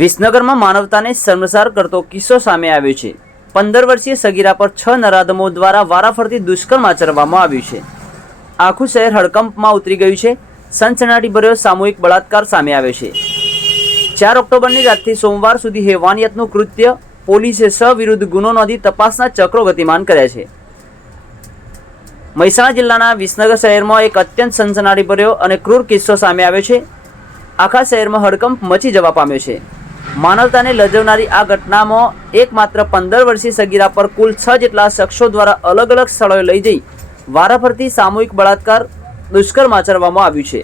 વિસનગરમાં માનવતાને શર્મસાર કરતો કિસ્સો સામે આવ્યો છે. પંદર વર્ષીય સગીરા પર છ નરાધમો દ્વારા વારાફરતી દુષ્કર્મ આચરવામાં આવ્યું છે. આખું શહેર હડકંપમાં ઉતરી ગયું છે. સનસનાટીભર્યો સામૂહિક બળાત્કાર સામે આવ્યો છે. ચાર ઓક્ટોબરની રાતથી સોમવાર સુધી હેવાનિયતનું કૃત્ય પોલીસે સ વિરુદ્ધ ગુનો નોંધી તપાસના ચક્રો ગતિમાન કર્યા છે. મહેસાણા જિલ્લાના વિસનગર શહેરમાં એક અત્યંત સનસનાટીભર્યો અને ક્રૂર કિસ્સો સામે આવ્યો છે. આખા શહેરમાં હડકંપ મચી જવા પામ્યો છે. માનવતાને લજવનારી આ ઘટનામાં એકમાત્ર પંદર વર્ષીય સગીરા પર કુલ છ જેટલા શખ્સો દ્વારા અલગ અલગ સ્થળોએ લઈ જઈ વારાફરતી સામૂહિક બળાત્કાર દુષ્કર્મ આચરવામાં આવ્યું છે.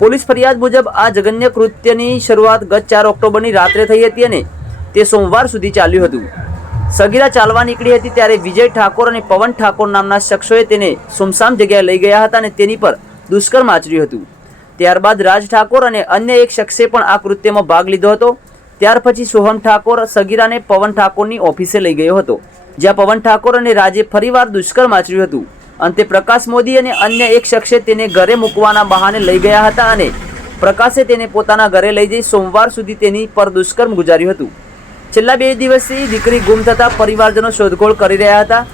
પોલીસ ફરિયાદ મુજબ આ જઘન્ય કૃત્યની શરૂઆત ગત ચાર ઓક્ટોબરની રાત્રે થઈ હતી અને તે સોમવાર સુધી ચાલ્યું હતું. સગીરા ચાલવા નીકળી હતી ત્યારે વિજય ઠાકોર અને પવન ઠાકોર નામના શખ્સોએ તેને સુમસામ જગ્યાએ લઈ ગયા હતા અને તેની પર દુષ્કર્મ આચર્યું હતું. ત્યારબાદ રાજ ઠાકોર અને અન્ય એક શખ્સે પણ આ કૃત્યમાં ભાગ લીધો હતો. ત્યાર પછી સોહમ ઠાકોર સગીરાને પવન ઠાકોરની ઓફિસે લઈ ગયો હતો, જ્યાં પવન ઠાકોર અને રાજે ફરીવાર દુષ્કર્મ આચર્યું હતું. અંતે પ્રકાશ મોદી અને અન્ય એક શખ્સે તેને ઘરે મૂકવાના બહાને લઈ ગયા હતા અને પ્રકાશે તેને પોતાના ઘરે લઈ જઈ સોમવાર સુધી તેની પર દુષ્કર્મ ગુજાર્યું હતું. છેલ્લા બે દિવસથી દીકરી ગુમ થતાં પરિવારજનો શોધખોળ કરી રહ્યા હતા.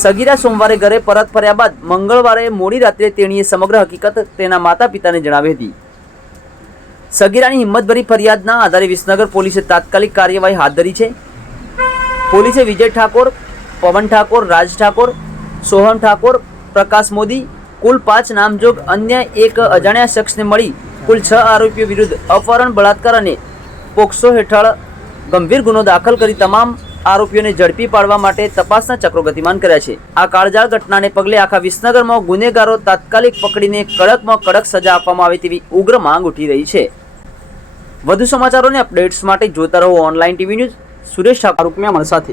સગીરા સોમવારે ઘરે પરત ફર્યા બાદ મંગળવારે મોડી રાત્રે તેણીએ સમગ્ર હકીકત તેના માતા પિતાને જણાવી હતી. સગીરાની હિંમતભરી ફરિયાદના આધારે વિસનગર પોલીસે તાત્કાલિક કાર્યવાહી હાથ ધરી છે. પોલીસે વિજય ઠાકોર, પવન ઠાકોર, રાજ ઠાકોર સોહમ ઠાકોર, પ્રકાશ મોદી, કુલ પાંચ નામજોગ અન્ય એક અજાણ્યા શખ્સને મળી કુલ છ આરોપીઓ વિરુદ્ધ અપહરણ, બળાત્કાર અને પોક્સો હેઠળ ગંભીર ગુનો દાખલ કરી તમામ આરોપીઓને ઝડપી પાડવા માટે તપાસના ચક્રો ગતિમાન કર્યા છે. આ કાળજાળ ઘટનાને પગલે આખા વિસનગરમાં ગુનેગારો તાત્કાલિક પકડીને કડકમાં કડક સજા આપવામાં આવે તેવી ઉગ્ર માંગ ઉઠી રહી છે. વધુ સમાચારોને અપડેટ્સ માટે જોતા રહો online TV news. Suresh Thakur સાથે.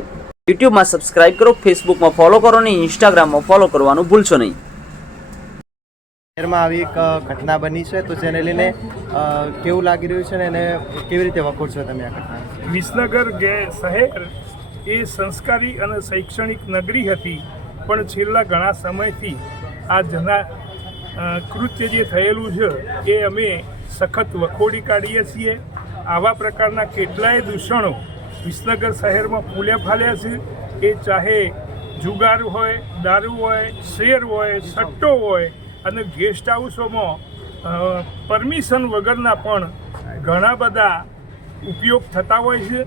યુટ્યુબમાં સબસ્ક્રાઇબ કરો ફેસબુકમાં ફોલો કરો અને ઇન્સ્ટાગ્રામમાં ફોલો કરવાનું ભૂલશો નહીં. શહેરમાં આવી એક ઘટના બની છે તો જેને લઈને કેવું લાગી રહ્યું છે ને એને કેવી રીતે વખોડશો તમે આ ઘટના? વિસનગર જે શહેર એ સંસ્કારી અને શૈક્ષણિક નગરી હતી, પણ છેલ્લા ઘણા સમયથી આ જના કૃત્ય જે થયેલું છે, એ અમે સખત વખોડી કાઢીએ છીએ. આવા પ્રકારના કેટલાય દૂષણો વિસનગર શહેરમાં ફૂલે ફાલ્યા છે. એ ચાહે જુગાર હોય, દારૂ હોય, શેર હોય, સટ્ટો હોય અને ગેસ્ટ હાઉસોમાં પરમિશન વગરના પણ ઘણા બધા ઉપયોગ થતા હોય છે.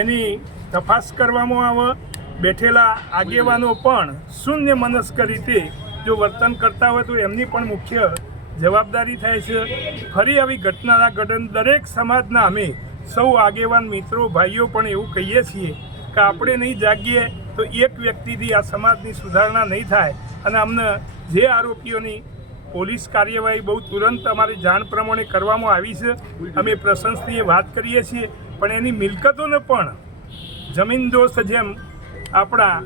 એની તપાસ કરવામાં આવે. બેઠેલા આગેવાનો પણ શૂન્ય મનસ્ક રીતે જો વર્તન કરતા હોય તો એમની પણ મુખ્ય જવાબદારી થાય છે. ફરી આવી ઘટનાના ઘટન દરેક સમાજના અમે સૌ આગેવાન મિત્રો, ભાઈઓ પણ એવું કહીએ છીએ કે આપણે નહીં જાગીએ તો એક વ્યક્તિથી આ સમાજની સુધારણા નહીં થાય. અને અમને જે આરોપીઓની પોલીસ કાર્યવાહી બહુ તુરંત અમારી જાણ પ્રમાણે કરવામાં આવી છે. અમે પ્રશંસનીય વાત કરીએ છીએ. પણ એની મિલકતોને પણ જમીન દોસ્ત જેમ આપણા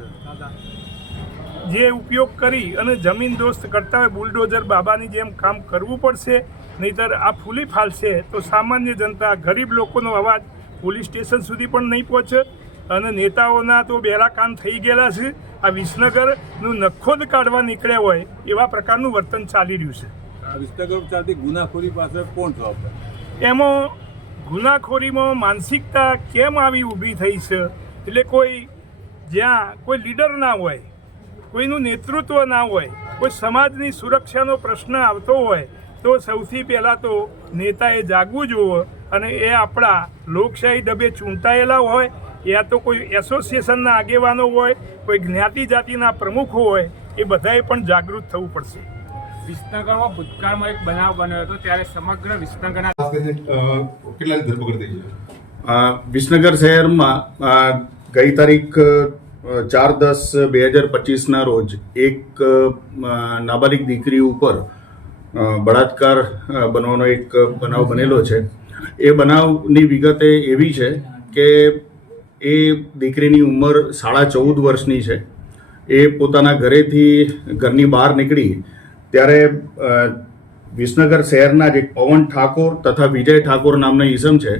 જે ઉપયોગ કરી અને જમીન દોસ્ત કરતા હોય બુલડોઝર બાબાની જેમ કામ કરવું પડશે નહીતર આ ફૂલી ફાલશે તો સામાન્ય જનતા ગરીબ લોકોનો અવાજ પોલીસ સ્ટેશન સુધી પણ નહીં પહોંચે અને નેતાઓના તો બેલા કાન થઈ ગયેલા છે. આ વિસનગરનું નખોદ કાઢવા નીકળ્યા હોય એવા પ્રકારનું વર્તન ચાલી રહ્યું છે. વિસનગર ચાલતી ગુનાખોરી પાસે કોણ જવાબદાર? એમાં ગુનાખોરીમાં માનસિકતા કેમ આવી ઊભી થઈ છે? એટલે કોઈ જ્યાં કોઈ લીડર ના હોય કોઈનું નેતૃત્વ ના હોય કોઈ સમાજની સુરક્ષાનો પ્રશ્ન આવતો હોય તો સૌથી પહેલાં તો નેતાએ જાગવું જોઈએ અને એ આપણા લોકશાહી ડબે ચૂંટાયેલા હોય યા તો કોઈ એસોસિએશનના આગેવાનો હોય કોઈ જ્ઞાતિ જાતિના પ્રમુખ હોય એ બધાએ પણ જાગૃત થવું પડશે. વિસનગરમાં ભૂતકાળમાં એક બનાવ બન્યો હતો ત્યારે સમગ્ર વિસનગરના કેટલાની ધરપકડ થઈ છે વિસનગર શહેરમાં ગઈ તારીખ ચાર દસ બે હજાર પચીસના રોજ એક નાબાલિક દીકરી ઉપર બળાત્કાર બનવાનો એક બનાવ બનેલો છે. એ બનાવની વિગતે એવી છે કે એ દીકરીની ઉંમર સાડા ચૌદ વર્ષની છે. એ પોતાના ઘરેથી ઘરની બહાર નીકળી ત્યારે વિસનગર શહેરના જ એક પવન ઠાકોર તથા વિજય ઠાકોર નામના ઈસમ છે.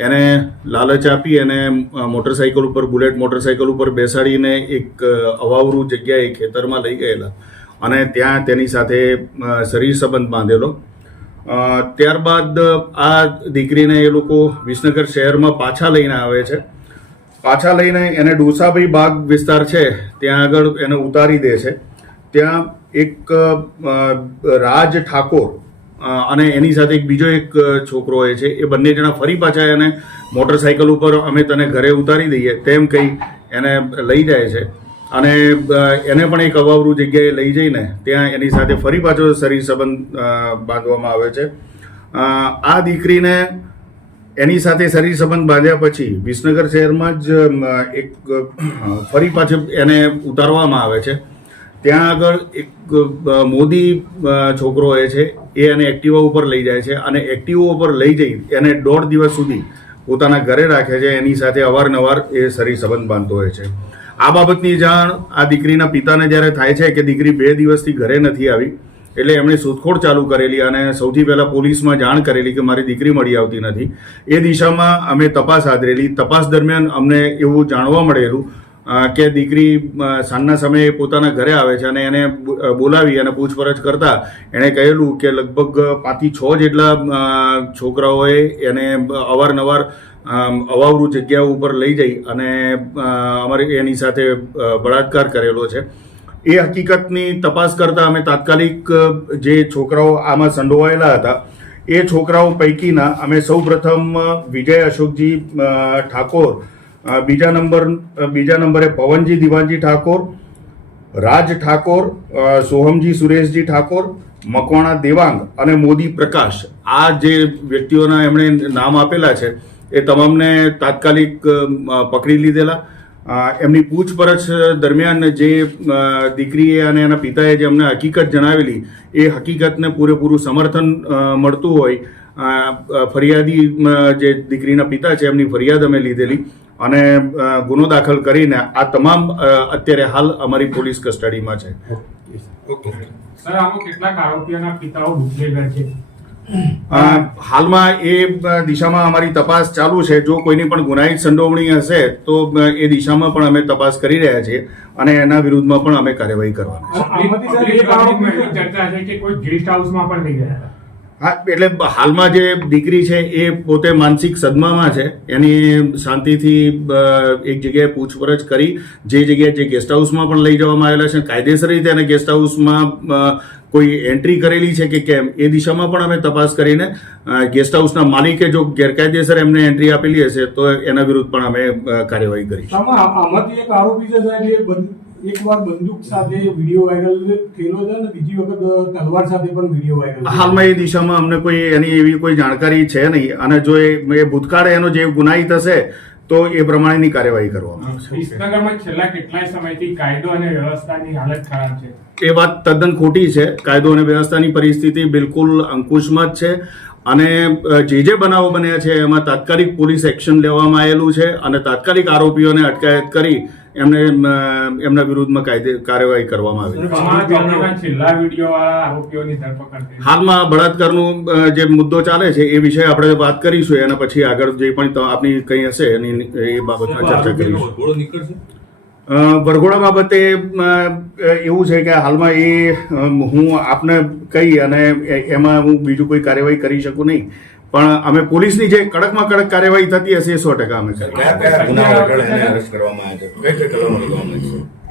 એને લાલચ આપી અ, મોટરસાઇકલ ઉપર બુલેટ મોટરસાઇકલ ઉપર બેસાડીને એક અવાવરું જગ્યાએ ખેતરમાં લઈ ગયેલા. અને ત્યાં તેની સાથે શરીર સંબંધ બાંધેલો. ત્યારબાદ આ દીકરીને એ લોકો વિસનગર શહેરમાં પાછા લઈને આવે છે. પાછા લઈને એને ડોસાભાઈ બાગ વિસ્તાર છે ત્યાં આગળ એને ઉતારી દે છે. ત્યાં એક રાજ ઠાકોર અને એની સાથે એક બીજો એક છોકરો હોય છે, એ બંને જણા ફરી પાછા એને મોટરસાયકલ ઉપર અમે તને ઘરે ઉતારી દઈએ તેમ કહી એને લઈ જાય છે. અને એને પણ એક અવાવરું જગ્યાએ લઈ જઈને ત્યાં એની સાથે ફરી પાછો શરીર સંબંધ બાંધવામાં આવે છે. આ દીકરીને એની સાથે શરીર સંબંધ બાંધ્યા પછી વિસનગર શહેરમાં જ એક ફરી પાછું એને ઉતારવામાં આવે છે. ત્યાં આગળ એક મોદી છોકરો એ છે, એ એને એક્ટિવા ઉપર લઈ જાય છે અને એક્ટિવા ઉપર લઈ જઈ એને દોઢ દિવસ સુધી પોતાના ઘરે રાખે છે, એની સાથે અવારનવાર એ શરીર સંબંધ બાંધતો હોય છે. આ બાબતની જાણ આ દીકરીના પિતાને જ્યારે થાય છે કે દીકરી બે દિવસથી ઘરે નથી આવી, એટલે એમણે શોધખોળ ચાલુ કરેલી અને સૌથી પહેલાં પોલીસમાં જાણ કરેલી કે મારી દીકરી મળી આવતી નથી. એ દિશામાં અમે તપાસ આદરેલી. તપાસ દરમિયાન અમને એવું જાણવા મળેલું કે દીકરી સાંજના સમયે પોતાના ઘરે આવે છે અને એને બોલાવી અને પૂછપરછ કરતા એણે કહેલું કે લગભગ પાંચથી છ જેટલા છોકરાઓએ એને અવારનવાર અવાવરું જગ્યાઓ ઉપર લઈ જઈ અને અમારે એની સાથે બળાત્કાર કરેલો છે. એ હકીકતની તપાસ કરતા અમે તાત્કાલિક જે છોકરાઓ આમાં સંડોવાયેલા હતા, એ છોકરાઓ પૈકીના અમે સૌ પ્રથમ વિજય અશોકજી ઠાકોર બીજા નંબર બીજા નંબરે પવનજી દિવાનજી ઠાકોર, રાજ ઠાકોર સોહમજી સુરેશજી ઠાકોર, મકવાણા દેવાંગ અને મોદી પ્રકાશ. આ જે વ્યક્તિઓના એમણે નામ આપેલા છે, એ તમામને તાત્કાલિક પકડી લીધેલા. એમની પૂછપરછ દરમિયાન જે દીકરીએ અને એના પિતાએ જે અમને હકીકત જણાવેલી, એ હકીકતને પૂરેપૂરું સમર્થન મળતું હોય. ફરિયાદી જે દીકરીના પિતા છે, એમની ફરિયાદ અમે લીધેલી અને ગુનો દાખલ કરીને આ તમામ અત્યારે હાલ અમારી પોલીસ કસ્ટડીમાં છે. ઓકે. સર, આમાં કેટલાક આરોપીઓના પિતાઓ છે? હાલમાં એ દિશામાં અમારી તપાસ ચાલુ છે જો કોઈની પણ ગુનાહિત સંડોવણી હશે તો એ દિશામાં પણ અમે તપાસ કરી રહ્યા છીએ અને એના વિરુદ્ધમાં પણ અમે કાર્યવાહી કરવાના છે ચર્ચા છે કે કોઈ ગેસ્ટ હાઉસમાં પણ લઈ ગયા હા, એટલે હાલમાં જે દીકરી છે એ પોતે માનસિક સદમામાં છે. એની શાંતિથી એક જગ્યાએ પૂછપરછ કરી, જે જગ્યાએ જે ગેસ્ટ હાઉસમાં પણ લઈ જવામાં આવેલા છે. કાયદેસર રીતે એને ગેસ્ટ હાઉસમાં કોઈ એન્ટ્રી કરેલી છે કે કેમ, એ દિશામાં પણ અમે તપાસ કરીને ગેસ્ટ હાઉસના માલિકે જો ગેરકાયદેસર એમને એન્ટ્રી આપેલી હશે, તો એના વિરુદ્ધ પણ અમે કાર્યવાહી કરીશું. આમાંથી એક આરોપી છે સાહેબ એકવાર બંદૂક સાથે વીડિયો વાયરલ થયેલો છે અને બીજી વખત તલવાર સાથે પણ વીડિયો વાયરલ. હાલમાં એ દિશામાં અમને કોઈ એની એવી કોઈ જાણકારી છે નહીં. અને જો એ એ ભૂતકાળે એનો જે ગુનાહિત હશે તો એ પ્રમાણેની કાર્યવાહી કરવામાં આવશે. વિસનગરમાં છેલ્લા કેટલાય સમયથી કાયદો અને વ્યવસ્થાની હાલત ખરાબ છે. એ વાત તદ્દન ખોટી છે. કાયદો અને વ્યવસ્થાની પરિસ્થિતિ બિલકુલ અંકુશમાં જ છે. અને જે જે બનાવો બન્યા છે એમાં તાત્કાલિક પોલીસ એક્શન લેવામાં આવેલું છે અને તાત્કાલિક આરોપીઓને અટકાયત કરી એમને એમના વિરુદ્ધમાં કાયદે કાર્યવાહી કરવામાં આવી. હાલમાં બળાત્કારનું જે મુદ્દો ચાલે છે એ વિશે આપણે વાત કરીશું એના પછી આગળ જે પણ આપની કંઈ હશે એની એ બાબતમાં ચર્ચા કરીશું. વરઘોડા બાબતે એવું છે કે હાલમાં એ હું આપને કહી અને એમાં હું બીજું કોઈ કાર્યવાહી કરી શકું નહીં. પણ અમે પોલીસની જે કડકમાં કડક કાર્યવાહી થતી હશે એ સો ટકા અમે હેઠળ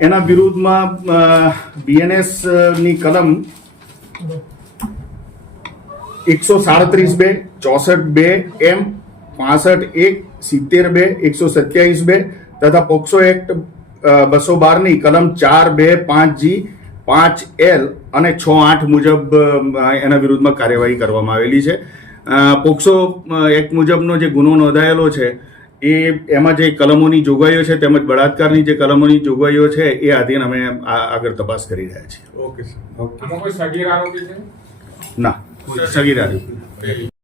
એને વિરુદ્ધમાં બીએનએસની કલમ એકસો સાડત્રીસ બે ચોસઠ બે એમ પાસઠ એક સિત્તેર બે એકસો સત્યાવીસ બે તથા પોક્સો એક્ટ બસો બારની કલમ ચાર બે પાંચ જી પાંચ એલ અને છ આઠ મુજબ એના વિરુદ્ધમાં કાર્યવાહી કરવામાં આવેલી છે. પોક્સો એક મુજબનો જે ગુનો નોંધાયેલો છે એ એમાં જે કલમોની જોગવાઈઓ છે તેમજ બળાત્કારની જે કલમોની જોગવાઈઓ છે એ આધીન અમે આગળ તપાસ કરી રહ્યા છીએ. Okay sir. કોઈ સગીર આરોપી છે? ના સગીર આરોપી